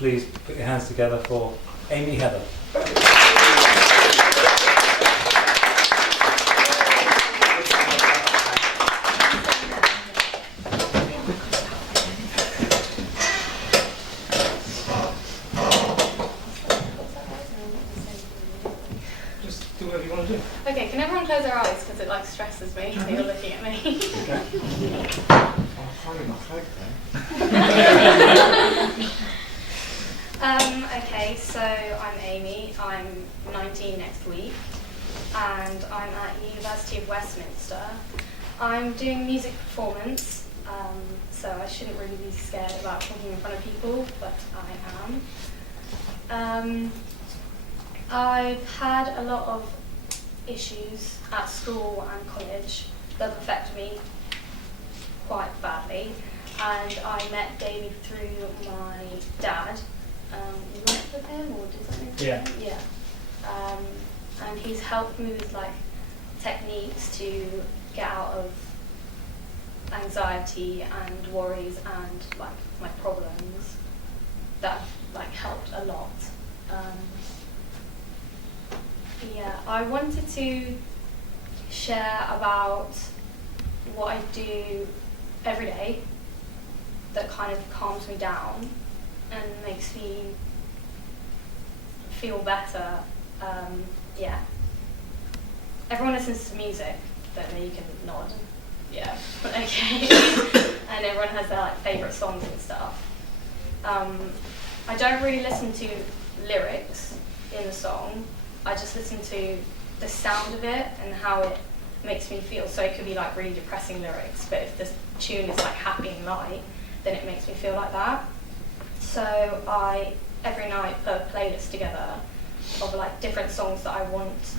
please put your hands together for Amy Heather. Just do whatever you want to do. Okay, can everyone close their eyes because it like stresses me that you're looking at me. Okay. Okay, so I'm Amy, I'm 19 next week, and I'm at University of Westminster. I'm doing music performance, so I shouldn't really be scared about talking in front of people, but I am. I've had a lot of issues at school and college that have affected me quite badly, and I met David through my dad. You worked with him, or did something with him? Yeah. And he's helped me with like techniques to get out of anxiety and worries and like my problems. That like helped a lot. Yeah, I wanted to share about what I do every day that kind of calms me down and makes me feel better. Yeah. Everyone listens to music, don't they? You can nod. Yeah. Okay. And everyone has their like favourite songs and stuff. I don't really listen to lyrics in the song. I just listen to the sound of it and how it makes me feel. So it could be like really depressing lyrics, but if the tune is like happy and light, then it makes me feel like that. So I, every night, put a playlist together of like different songs that I want.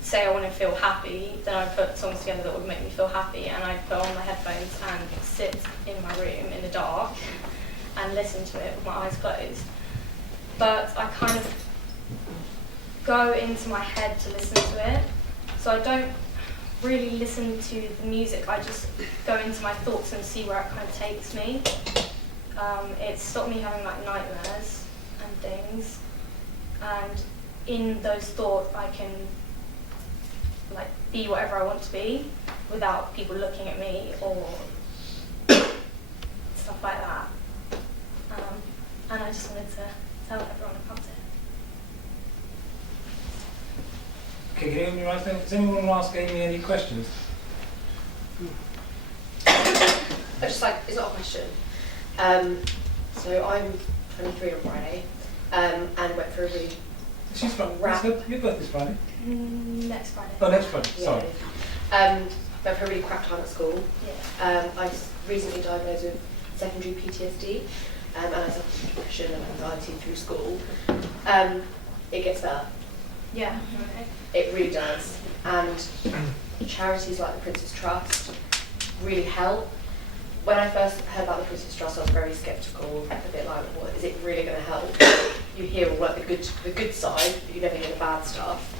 Say I want to feel happy, then I put songs together that would make me feel happy, and I put on my headphones and sit in my room in the dark and listen to it with my eyes closed. But I kind of go into my head to listen to it, so I don't really listen to the music. I just go into my thoughts and see where it kind of takes me. It's stopped me having like nightmares and things, and in those thoughts I can like be whatever I want to be without people looking at me or stuff like that. And I just wanted to tell everyone about it. Okay, can anyone ask, does anyone want to ask Amy any questions? I just like, it's not a question. So I'm 23 on Friday, and went through a really She's Friday. Your birthday's Friday. Next Friday. Oh, next Friday. Sorry. Went through a really crap time at school. Yeah. I was recently diagnosed with secondary PTSD, and I suffered depression and anxiety through school. It gets better. Yeah. It really does. And charities like the Prince's Trust really help. When I first heard about the Prince's Trust, I was very sceptical, a bit like, what, is it really going to help? You hear all like the good side, but you never hear the bad stuff.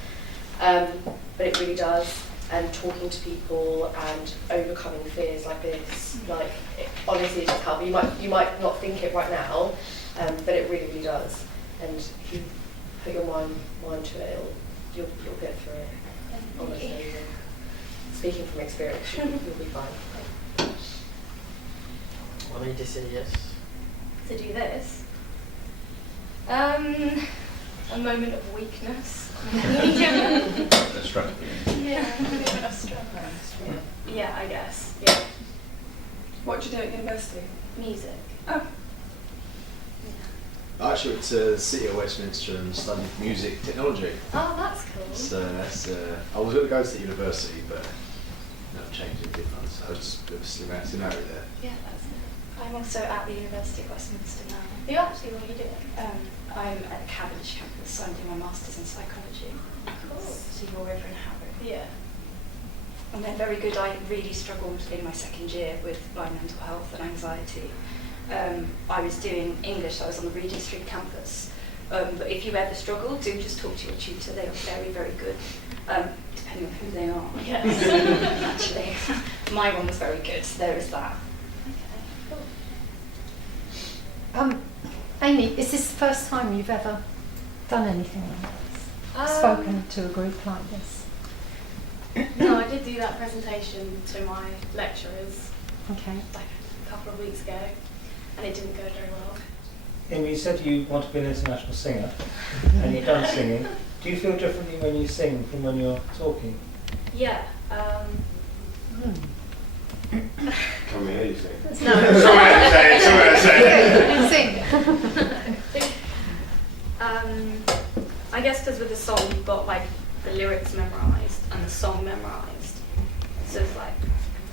But it really does. And talking to people and overcoming fears like this, like honestly, it just helps. You might not think it right now, but it really, really does. And if you put your mind to it, you'll get through it. Honestly, speaking from experience, you'll be fine. Why made you say yes? To do this. A moment of weakness. That's right. Yeah, I guess. Yeah. What do you do at university? Music. Oh. I actually went to the City of Westminster and studied music technology. Oh, that's cool. So I was going to go to the university, but that changed in different. So I was just a bit of a similarity there. Yeah, that's it. I'm also at the University of Westminster now. You actually, what are you doing? I'm at Cavendish campus, so I'm doing my Masters in Psychology. Cool. So you're over in Harrow. Yeah. And they're very good. I really struggled in my second year with my mental health and anxiety. I was doing English, so I was on the Regent Street campus. But if you ever struggle, do just talk to your tutor. They are very, very good, depending on who they are. Yes. Actually, my one was very good. So there is that. Okay, cool. Amy, is this the first time you've ever done anything like this? Spoken to a group like this? No, I did do that presentation to my lecturers Okay. like a couple of weeks ago, and it didn't go very well. Amy, you said you want to be an international singer, and you've done singing. Do you feel differently when you sing from when you're talking? Yeah. Come here, you sing. No. Somewhere say. I guess because with the song you've got like the lyrics memorised and the song memorised, so it's like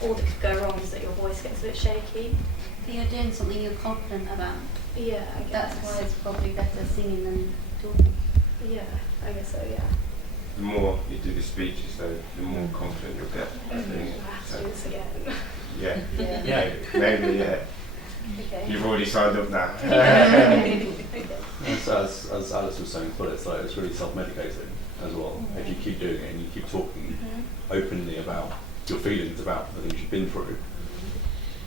all that could go wrong is that your voice gets a bit shaky. But you're doing something you're confident about. Yeah, I guess. That's why it's probably better singing than talking. Yeah, I guess so. Yeah. The more you do the speeches, though, the more confident you'll get. I think. I have to do this again. Yeah. Yeah. Maybe, yeah. Okay. You've already signed up now. Okay. As Alice was saying, but it's like it's really self-medicating as well. If you keep doing it and you keep talking openly about your feelings about the things you've been through,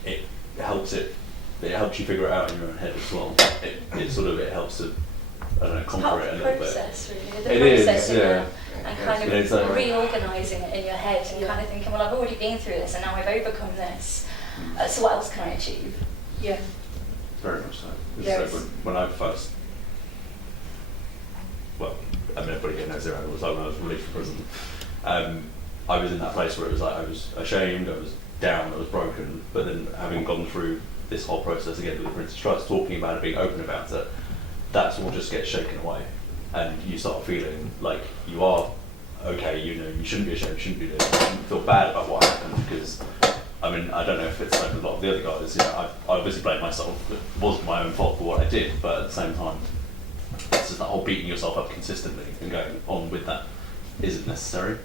it helps you figure it out in your own head as well. It helps to, I don't know, conquer it a little bit. Process, really. The It is, processing yeah. it and kind Yeah, it's of like- reorganising it in your head and kind of thinking, well, I've already been through this and now I've overcome this. So what else can I achieve? Yeah. Very much so. It's Yes. like when I first, well, I mean, everybody here knows it was like when I was released from prison. I was in that place where it was like I was ashamed, I was down, I was broken, but then having gone through this whole process again with the Prince's Trust, talking about it, being open about it, that's all just gets shaken away, and you start feeling like you are okay. You know, you shouldn't be ashamed, you shouldn't be doing, you shouldn't feel bad about what happened because. I mean, I don't know if it's like a lot of the other guys, you know, I obviously blame myself, it wasn't my own fault for what I did, but at the same time, it's just that whole beating yourself up consistently and going on with that isn't necessary.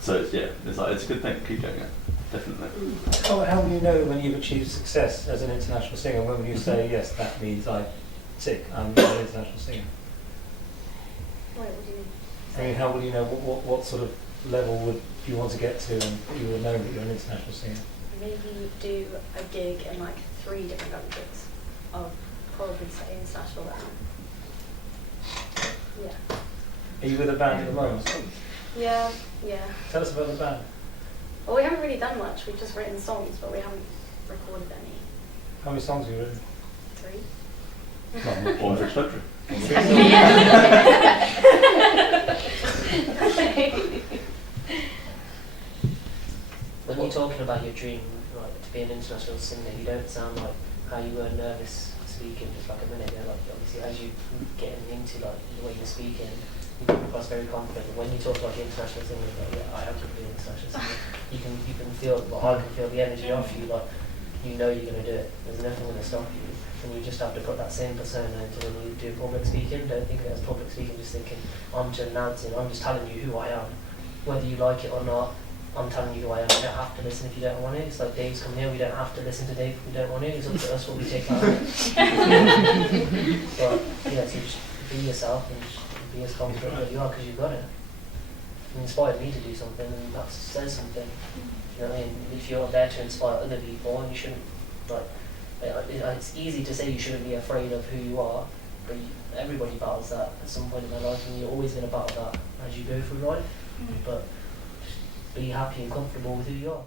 So it's a good thing, keep doing it, definitely. How will you know when you've achieved success as an international singer? When will you say, yes, that means I'm an international singer? Wait, what do you mean? I mean, how will you know what sort of level would you want to get to and you will know that you're an international singer? Maybe do a gig in like 3 different languages. I'll probably say international level. Yeah. Are you with a band at the moment? Yeah. Tell us about the band. Well, we haven't really done much. We've just written songs, but we haven't recorded any. How many songs have you written? 3. Not much. One for each country. When you're talking about your dream, like to be an international singer, you don't sound like how you were nervous speaking just like a minute ago. Like obviously, as you get into like the way you're speaking, you come across very confident. When you talk about the international singer, like, yeah, I am going to be an international singer. You can feel, I can feel the energy off you. Like you know you're going to do it. There's nothing going to stop you, and you just have to put that same persona into when you do public speaking. Don't think of it as public speaking. Just thinking, I'm just announcing. I'm just telling you who I am, whether you like it or not. I'm telling you who I am. You don't have to listen if you don't want to. It's like Dave's come here. We don't have to listen to Dave if we don't want to. It's up to us what we take out of it. But yeah, so just be yourself and just be as confident as you are because you've got it. You inspired me to do something, and that says something. You know what I mean? If you're there to inspire other people, you shouldn't like. It's easy to say you shouldn't be afraid of who you are, but everybody battles that at some point in their life, and you're always going to battle that as you go through life. But be happy and comfortable with who you are.